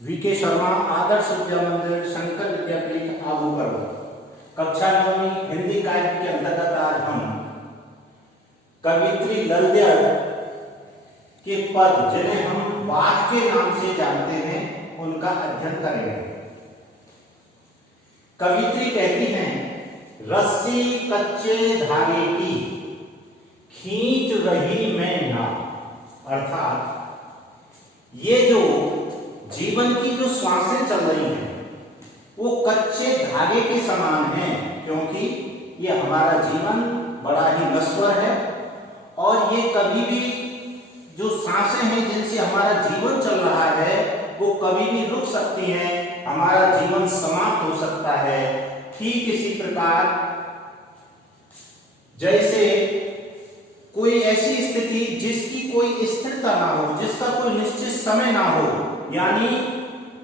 VK Sharma, Adarsh Vidya मंदिर, शंकर विद्यापीठ, आबू पर्वत, कक्षा 9वीं हिंदी काव्य के अंतर्गत आज हम कवित्री ललिया के पद जिन्हें हम बात के नाम से जानते हैं उनका अध्ययन करेंगे। कवित्री कहती हैं, रस्सी कच्चे धागे की खींच रही मैं ना, अर्थात ये जो जीवन की जो श्वासें चल रही हैं वो कच्चे धागे के समान हैं, क्योंकि ये हमारा जीवन बड़ा ही नश्वर है और ये कभी भी जो सांसें हैं जिनसे हमारा जीवन चल रहा है वो कभी भी रुक सकती हैं, हमारा जीवन समाप्त हो सकता है। ठीक इसी प्रकार जैसे कोई ऐसी स्थिति जिसकी कोई स्थिरता ना हो, जिसका कोई निश्चित समय ना हो, यानी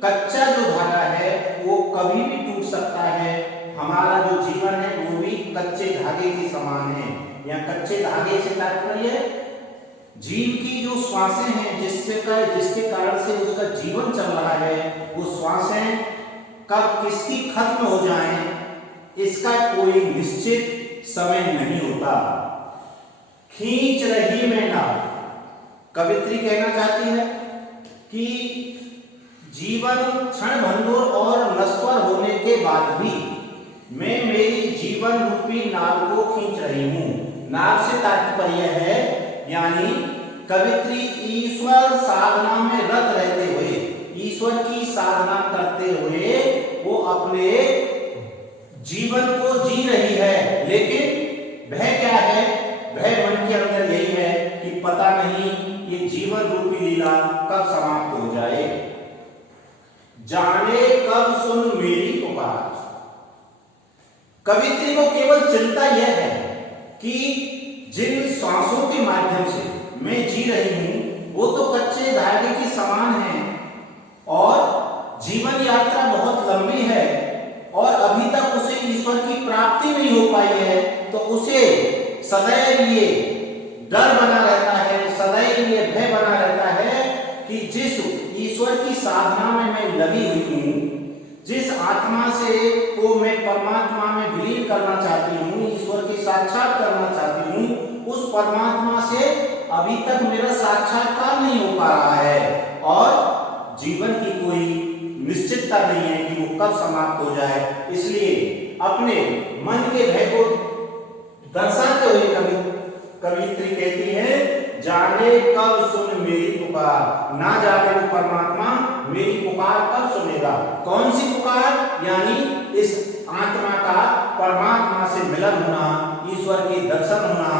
कच्चा जो धागा है वो कभी भी टूट सकता है, हमारा जो जीवन है वो भी कच्चे धागे के समान है। या कच्चे धागे से तात्पर्य जीव की जो श्वासें हैं जिसके कारण से उसका जीवन चल रहा है, वो श्वासें कब किसकी खत्म हो जाएं इसका कोई निश्चित समय नहीं होता। खींच रही मैं ना, कवित्री कहना चाहती है कि जीवन क्षणभंगुर और नश्वर होने के बाद भी मैं मेरी जीवन रूपी नाव को खींच रही हूं। नाव से तात्पर्य है यानी कवित्री ईश्वर साधना में रत रहते हुए, ईश्वर की साधना करते हुए वो अपने जीवन को जी रही है, लेकिन भय क्या है? भय मन के अंदर यही है कि पता नहीं ये जीवन रूपी लीला कब समाप्त हो जाए। जाने कब सुन मेरी पुकार, कवित्री को केवल चिंता यह है कि जिन सांसों के माध्यम से मैं जी रही हूं वो तो कच्चे धागे के समान हैं और जीवन यात्रा बहुत लंबी है और अभी तक उसे ईश्वर की प्राप्ति नहीं हो पाई है, तो उसे सदैव ये डर बना रहता है, सदैव ये भय बना रहता है कि जिस ईश्वर की साधना में मैं लगी हुई हूं, जिस आत्मा से को मैं परमात्मा में विलीन करना चाहती हूं, ईश्वर की साक्षात करना चाहती हूं, उस परमात्मा से अभी तक मेरा साक्षात्कार नहीं हो पा रहा है और जीवन की कोई निश्चितता नहीं है कि वो कब समाप्त हो जाए। इसलिए अपने मन के भय को दर्शाते हुए कवित्री कहती है, जाने कब सुन मेरी पुकार, ना जाने वो परमात्मा मेरी पुकार कब सुनेगा। कौन सी पुकार? यानी इस आत्मा का परमात्मा से मिलन होना, ईश्वर के दर्शन होना,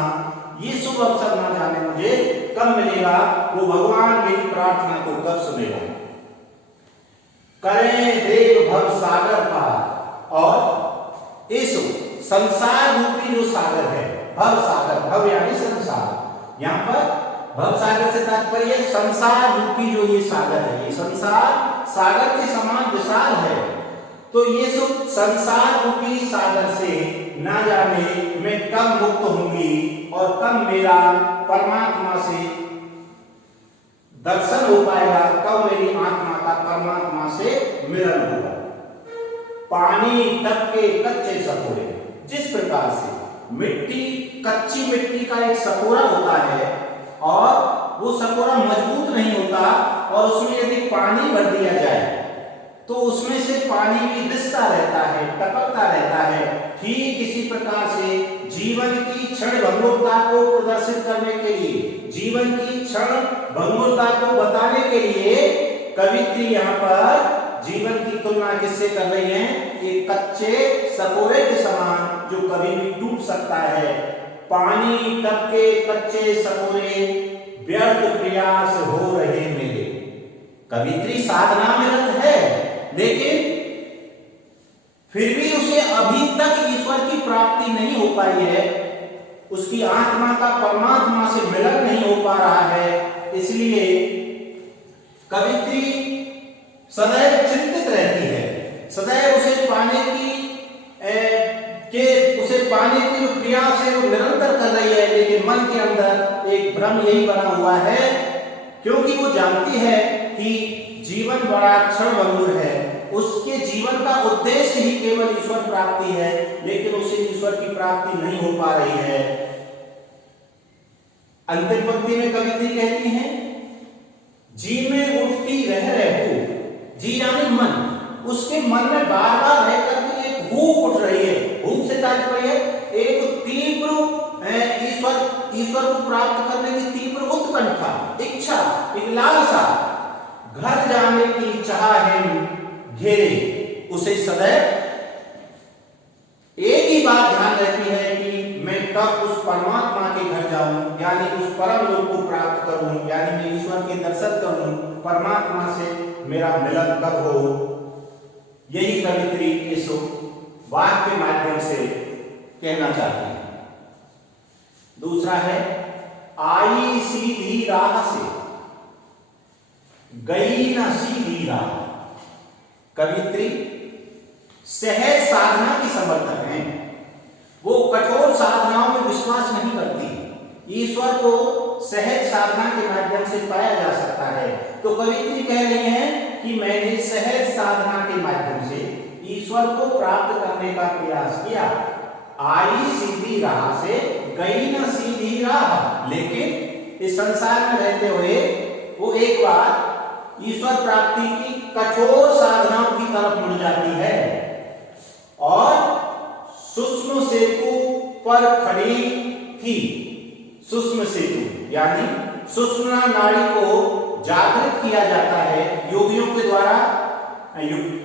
ये शुभ अवसर ना जाने मुझे कब मिलेगा, वो भगवान मेरी प्रार्थना को कब सुनेगा। करें देव भव सागर पार, और इस संसार रूपी जो सागर है, भव सागर, भव यानी संसार, यहाँ पर भव सागर से तात्पर्य संसार रूपी जो ये सागर है, ये संसार सागर के समान विशाल है, तो ये सब संसार रूपी सागर से ना जाने मैं कब मुक्त होंगी और कब मेरा परमात्मा से दर्शन हो पाएगा, कब मेरी आत्मा का परमात्मा से मिलन होगा। पानी टपके कच्चे सकोरे, जिस प्रकार से मिट्टी, कच्ची मिट्टी का एक सकोरा होता है और वो सकोरा मजबूत नहीं होता और उसमें यदि पानी भर दिया जाए तो उसमें से पानी भी रिसता रहता है, टपकता रहता है। ठीक इसी प्रकार से जीवन की क्षण भंगुरता को प्रदर्शित करने के लिए, जीवन की क्षण भंगुरता को बताने के लिए कवित्री यहाँ पर जीवन की तुलना किससे कर रही है? एक कच्चे सकोरे के समान जो कभी भी टूट सकता है। पानी टपके कच्चे सकोरे, व्यर्थ प्रयास हो रहे मेरे। कवित्री साधना में रत है, लेकिन फिर भी उसे अभी तक ईश्वर की प्राप्ति नहीं हो पाई है, उसकी आत्मा का परमात्मा से मिलन नहीं हो पा रहा है। इसलिए कवित्री सदैव चिंतित रहती है, सदैव उसे पाने की जो प्रयास है वो निरंतर कर रही है, लेकिन मन के अंदर एक भ्रम यही बना हुआ है, क्योंकि वो जानती है कि जीवन जीवन बड़ा क्षणभंगुर है, उसके जीवन का उद्देश्य ही केवल ईश्वर प्राप्ति है, लेकिन उसे ईश्वर की प्राप्ति नहीं हो पा रही है। अंतिम पंक्ति में कवित्री कहती हैं, जी में उठती रह रहू, जी यानी मन, उसके मन में बार बार रह करके एक भूख उठ रही है। भूख से तात्पर्य एक तीव्र ईश्वर को प्राप्त करने की तीव्र उत्कंठा, इच्छा, एक लालसा, घर जाने की चाह है घेरे उसे सदैव। एक ही बात ध्यान रहती है कि मैं कब उस परमात्मा के घर जाऊं, यानी उस परम लोक को प्राप्त करूं, यानी मैं ईश्वर के दर्शन करूं, परमात्मा से मेरा मिलन कब हो। यही कवित्री इस वाक्य के माध्यम से कहना चाहती है। दूसरा है, आई सीधी राह से गई न सीधी राह। कवित्री सहज साधना की समर्थक हैं, वो कठोर साधनाओं में विश्वास नहीं करती। ईश्वर को सहज साधना के माध्यम से पाया जा सकता है। तो कवित्री कह रही है कि मैंने सहज साधना के माध्यम से ईश्वर को प्राप्त करने का प्रयास किया। आई सीधी राह से गई न सीधी राह, लेकिन इस संसार में रहते हुए वो एक बार ईश्वर प्राप्ति की कठोर साधनाओं की तरफ मुड़ जाती है और सूक्ष्म सेतु पर खड़ी थी। सूक्ष्म सेतु यानी सुषुम्ना नाड़ी को जागृत किया जाता है योगियों के द्वारा।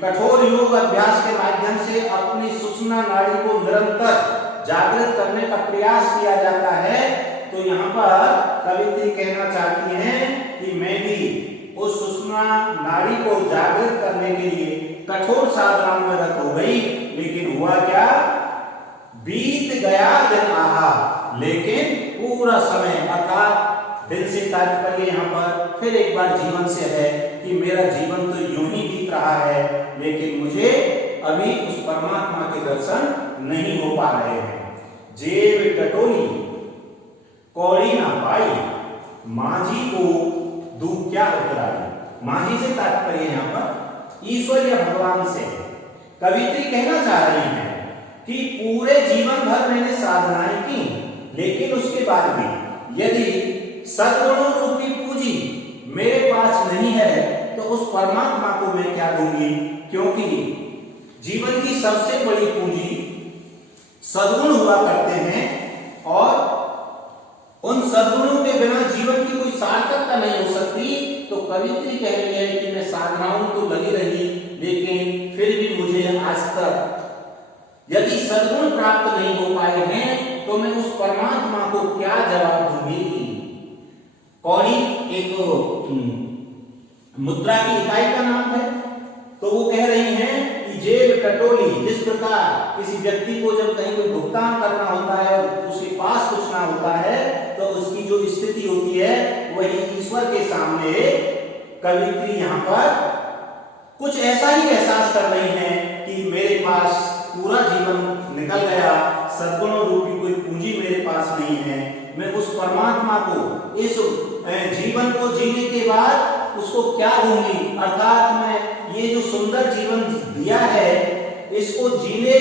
कठोर योग अभ्यास के माध्यम से अपनी सुषुम्ना नाड़ी को निरंतर जागृत करने का प्रयास किया जाता है। तो यहाँ पर कवित्री कहना चाहती हैं कि मैं भी उस सुषुम्ना नाड़ी को जागृत करने के लिए कठोर साधनाओं में रत हो गई, लेकिन हुआ क्या, बीत गया दिन आहा, लेकिन पूरा समय, अर्थात दिन से तात्पर्य यहाँ पर फिर एक बार जीवन से है कि मेरा जीवन तो यूं ही बीत रहा है, लेकिन मुझे अभी उस परमात्मा के दर्शन नहीं हो पा रहे हैं। जेब टटोली कौड़ी ना पाई, माझी को दू क्या उतराई। माझी से तात्पर्य यहाँ पर ईश्वर या भगवान से। कवित्री कहना चाह रही है कि पूरे जीवन भर मैंने साधनाएं की, लेकिन उसके बाद भी यदि सद्गुणों रूपी पूंजी मेरे पास नहीं है तो उस परमात्मा को मैं क्या दूंगी, क्योंकि जीवन की सबसे बड़ी पूंजी सद्गुण हुआ करते हैं और उन सद्गुणों के बिना जीवन की कोई सार्थकता नहीं हो सकती। तो कवित्री कह रही है कि मैं साधनाओं तो लगी रही, लेकिन फिर भी मुझे आज तक यदि सद्गुण प्राप्त नहीं हो पाए हैं तो मैं उस परमात्मा को क्या जवाब दूंगी। कौड़ी एक मुद्रा की इकाई का नाम है। तो वो कह रही हैं कि जेब टटोली, जिस प्रकार किसी व्यक्ति को जब कहीं कोई भुगतान करना होता है और उसके पास कुछ ना होता है तो उसकी जो स्थिति होती है वही ईश्वर के सामने कवित्री यहाँ पर कुछ ऐसा ही एहसास कर रही है कि मेरे पास पूरा जीवन निकल गया, सद्गुणों रूपी कोई पूंजी मेरे पास नहीं है। मैं उस परमात्मा को इस जीवन को जीने के बाद उसको क्या दूंगी, अर्थात मैं ये जो सुंदर जीवन दिया है इसको जीने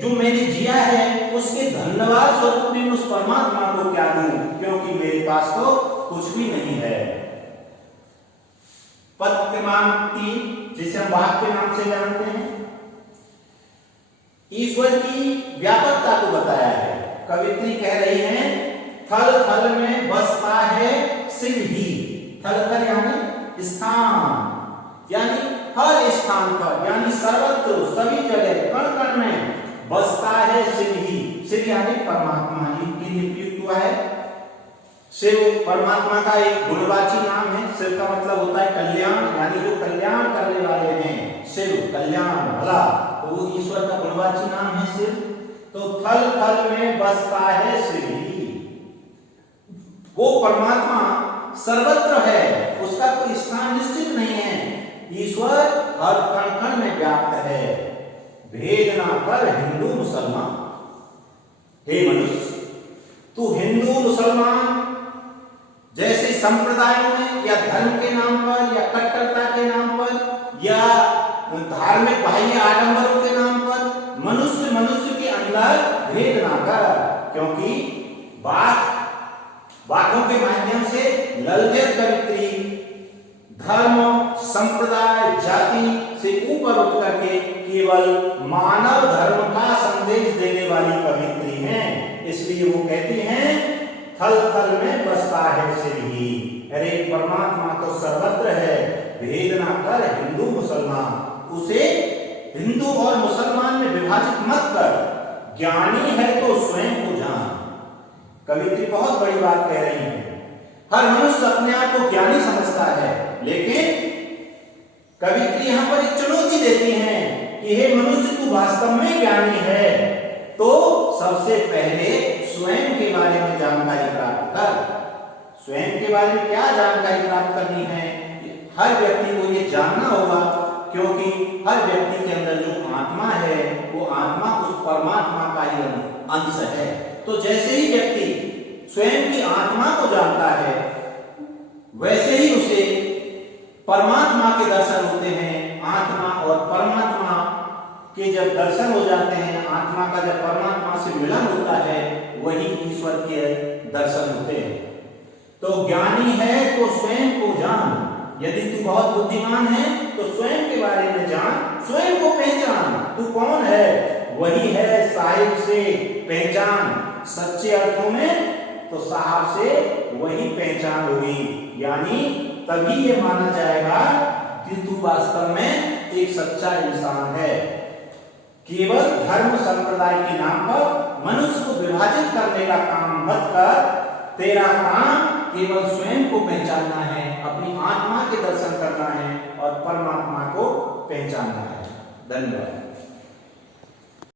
जो मैंने जिया है उसके धन्यवाद स्वरूप में उस परमात्मा को क्या दूं, क्योंकि मेरे पास तो कुछ भी नहीं है। पद क्रमांक 3 जिसे हम वाक्य के नाम से जानते हैं, ईश्वर की व्यापकता को बताया है। कवित्री कह रही है थल थल में बसता है शिव ही। थल थल यानी स्थान, यानी हर स्थान पर, यानी सर्वत्र सभी जगह कण कण में बसता है शिव ही। शिव यानी परमात्मा ही के लिए प्रयुक्त हुआ है। शिव परमात्मा का एक गुणवाची नाम है। शिव का मतलब होता है कल्याण, यानी जो कल्याण करने वाले हैं, शिव कल्याण भला, तो वो ईश्वर का गुणवाची नाम है शिव। तो थल थल में बसता है शिव ही। वो परमात्मा सर्वत्र है, उसका कोई स्थान निश्चित नहीं है। ईश्वर हर कण कण में व्याप्त है। भेद ना कर हिंदू मुसलमान। हे मनुष्य, तू हिंदू मुसलमान जैसे संप्रदायों में या धर्म के नाम पर या कट्टरता के नाम पर धार्मिक बाह्य आडंबरों के नाम पर मनुष्य मनुष्य के अंदर भेद ना कर, क्योंकि बातों के माध्यम से ललचर कवित्री धर्म संप्रदाय जाति से ऊपर उठ करके केवल मानव धर्म का संदेश देने वाली कवित्री हैं। इसलिए वो कहती हैं थल थल में बसता है सिर ही, अरे परमात्मा तो सर्वत्र है, भेद ना कर हिंदू मुसलमान, उसे हिंदू और मुसलमान में विभाजित मत कर, ज्ञानी है तो स्वयं को जान। कवित्री बहुत बड़ी बात कह रही है। हर मनुष्य अपने आप को ज्ञानी समझता है, लेकिन कवित्री यहां पर एक चुनौती देती हैं कि हे मनुष्य, तू वास्तव में ज्ञानी है तो सबसे पहले स्वयं के बारे में जानकारी प्राप्त कर। स्वयं के बारे में क्या जानकारी प्राप्त करनी है, हर व्यक्ति को ये जानना होगा, क्योंकि हर व्यक्ति के अंदर जो आत्मा है वो आत्मा उस परमात्मा का ही अंश है। तो जैसे ही व्यक्ति स्वयं की आत्मा को जानता है, वैसे ही उसे परमात्मा के दर्शन होते हैं। आत्मा और परमात्मा के जब दर्शन हो जाते हैं, आत्मा का जब परमात्मा से मिलन होता है, वही ईश्वर के दर्शन होते हैं। तो ज्ञानी है तो स्वयं को जान। यदि तू बहुत बुद्धिमान है तो स्वयं के बारे में जान, स्वयं को पहचान, तू कौन है, वही है साहिब से पहचान। सच्चे अर्थों में तो साहब से वही पहचान होगी, यानी तभी ये माना जाएगा कि तू वास्तव में एक सच्चा इंसान है। केवल धर्म संप्रदाय के नाम पर मनुष्य को विभाजित करने का काम मत कर। तेरा काम केवल स्वयं को पहचानना है, अपनी आत्मा के दर्शन करना है और परमात्मा को पहचानना है। धन्यवाद।